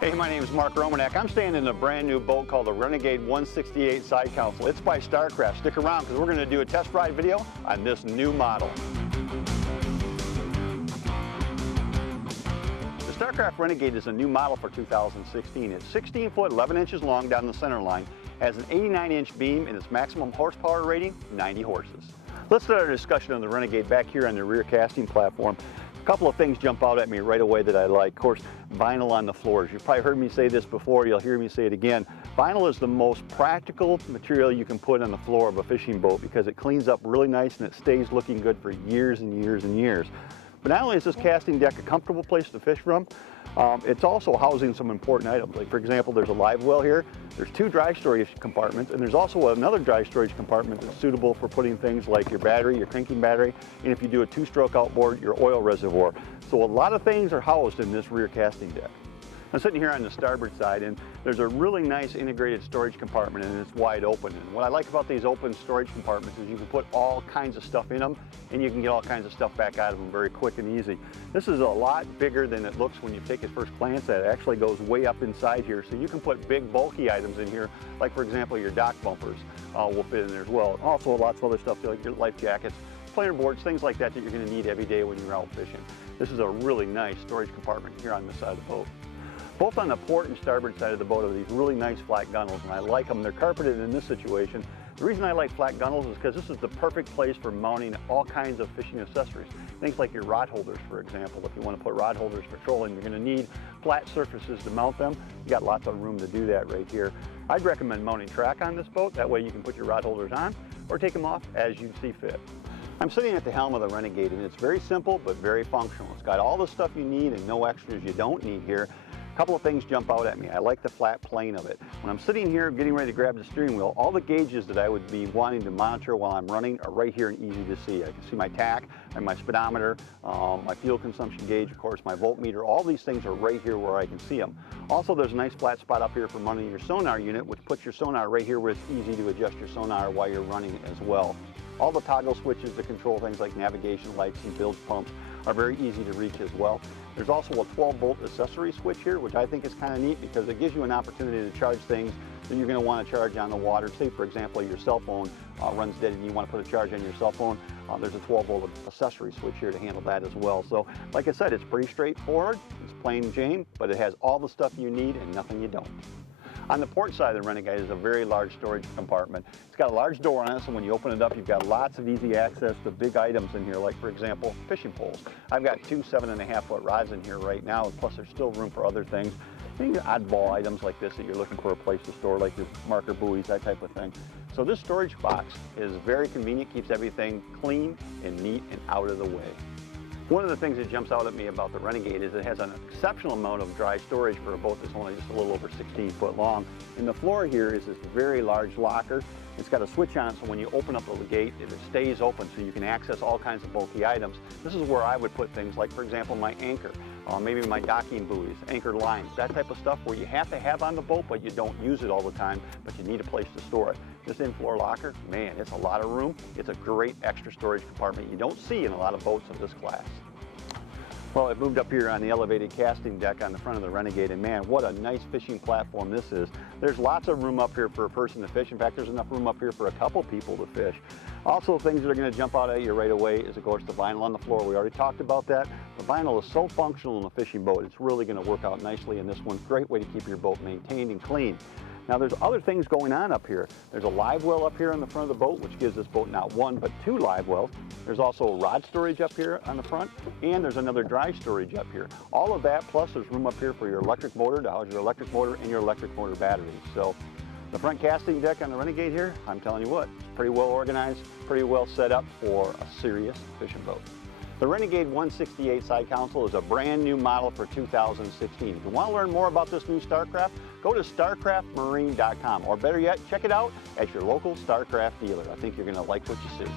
Hey, my name is Mark Romanek. I'm staying in a brand new boat called the Renegade 168 Side Console. It's by Starcraft. Stick around because we're going to do a test ride video on this new model. The Starcraft Renegade is a new model for 2016. It's 16 foot, 11 inches long down the center line, has an 89-inch beam, and its maximum horsepower rating, 90 horses. Let's start our discussion on the Renegade back here on the rear casting platform. A couple of things jump out at me right away that I like. Of course, vinyl on the floors. You've probably heard me say this before, you'll hear me say it again. Vinyl is the most practical material you can put on the floor of a fishing boat because it cleans up really nice and it stays looking good for years and years and years. But not only is this casting deck a comfortable place to fish from, it's also housing some important items. Like, for example, there's a live well here, there's 2 dry storage compartments, and there's also another dry storage compartment that's suitable for putting things like your battery, your cranking battery, and if you do a 2-stroke outboard, your oil reservoir. So a lot of things are housed in this rear casting deck. I'm sitting here on the starboard side, and there's a really nice integrated storage compartment, and it's wide open. And what I like about these open storage compartments is you can put all kinds of stuff in them, and you can get all kinds of stuff back out of them very quick and easy. This is a lot bigger than it looks when you take a first glance at it. It actually goes way up inside here, so you can put big bulky items in here, like for example your dock bumpers will fit in there as well. Also lots of other stuff like your life jackets, planer boards, things like that that you're going to need every day when you're out fishing. This is a really nice storage compartment here on this side of the boat. Both on the port and starboard side of the boat are these really nice flat gunnels, and I like them. They're carpeted in this situation. The reason I like flat gunnels is because this is the perfect place for mounting all kinds of fishing accessories. Things like your rod holders, for example. If you want to put rod holders for trolling, you're going to need flat surfaces to mount them. You got lots of room to do that right here. I'd recommend mounting track on this boat. That way you can put your rod holders on or take them off as you see fit. I'm sitting at the helm of the Renegade, and it's very simple but very functional. It's got all the stuff you need and no extras you don't need here. A couple of things jump out at me. I like the flat plane of it. When I'm sitting here getting ready to grab the steering wheel, all the gauges that I would be wanting to monitor while I'm running are right here and easy to see. I can see my tack and my speedometer, my fuel consumption gauge, of course, my voltmeter. All these things are right here where I can see them. Also, there's a nice flat spot up here for mounting your sonar unit, which puts your sonar right here where it's easy to adjust your sonar while you're running as well. All the toggle switches to control things like navigation lights and bilge pumps are very easy to reach as well. There's also a 12-volt accessory switch here, which I think is kind of neat because it gives you an opportunity to charge things that you're going to want to charge on the water. Say, for example, your cell phone runs dead and you want to put a charge on your cell phone. There's a 12-volt accessory switch here to handle that as well. So, like I said, it's pretty straightforward. It's plain Jane, but it has all the stuff you need and nothing you don't. On the port side of the Renegade is a very large storage compartment. It's got a large door on it, so when you open it up, you've got lots of easy access to big items in here, like, for example, fishing poles. I've got 2 7.5-foot rods in here right now, plus there's still room for other things. Oddball items like this that you're looking for a place to store, like your marker buoys, that type of thing. So this storage box is very convenient, keeps everything clean and neat and out of the way. One of the things that jumps out at me about the Renegade is it has an exceptional amount of dry storage for a boat that's only just a little over 16 foot long. And the floor here is this very large locker. It's got a switch on it, so when you open up the gate, it stays open so you can access all kinds of bulky items. This is where I would put things like, for example, my anchor, maybe my docking buoys, anchor lines, that type of stuff where you have to have on the boat, but you don't use it all the time, but you need a place to store it. This in-floor locker, man, it's a lot of room. It's a great extra storage compartment you don't see in a lot of boats of this class. Well, I've moved up here on the elevated casting deck on the front of the Renegade, and man, what a nice fishing platform this is. There's lots of room up here for a person to fish. In fact, there's enough room up here for a couple people to fish. Also, things that are going to jump out at you right away is, of course, the vinyl on the floor. We already talked about that. The vinyl is so functional in a fishing boat. It's really going to work out nicely in this one. Great way to keep your boat maintained and clean. Now, there's other things going on up here. There's a live well up here on the front of the boat, which gives this boat not 1, but 2 live wells. There's also rod storage up here on the front, and there's another dry storage up here. All of that, plus there's room up here for your electric motor to house your electric motor and your electric motor batteries. So the front casting deck on the Renegade here, I'm telling you what, it's pretty well organized, pretty well set up for a serious fishing boat. The Renegade 168 Side Console is a brand new model for 2016. If you want to learn more about this new Starcraft, go to starcraftmarine.com, or better yet, check it out at your local Starcraft dealer. I think you're going to like what you see.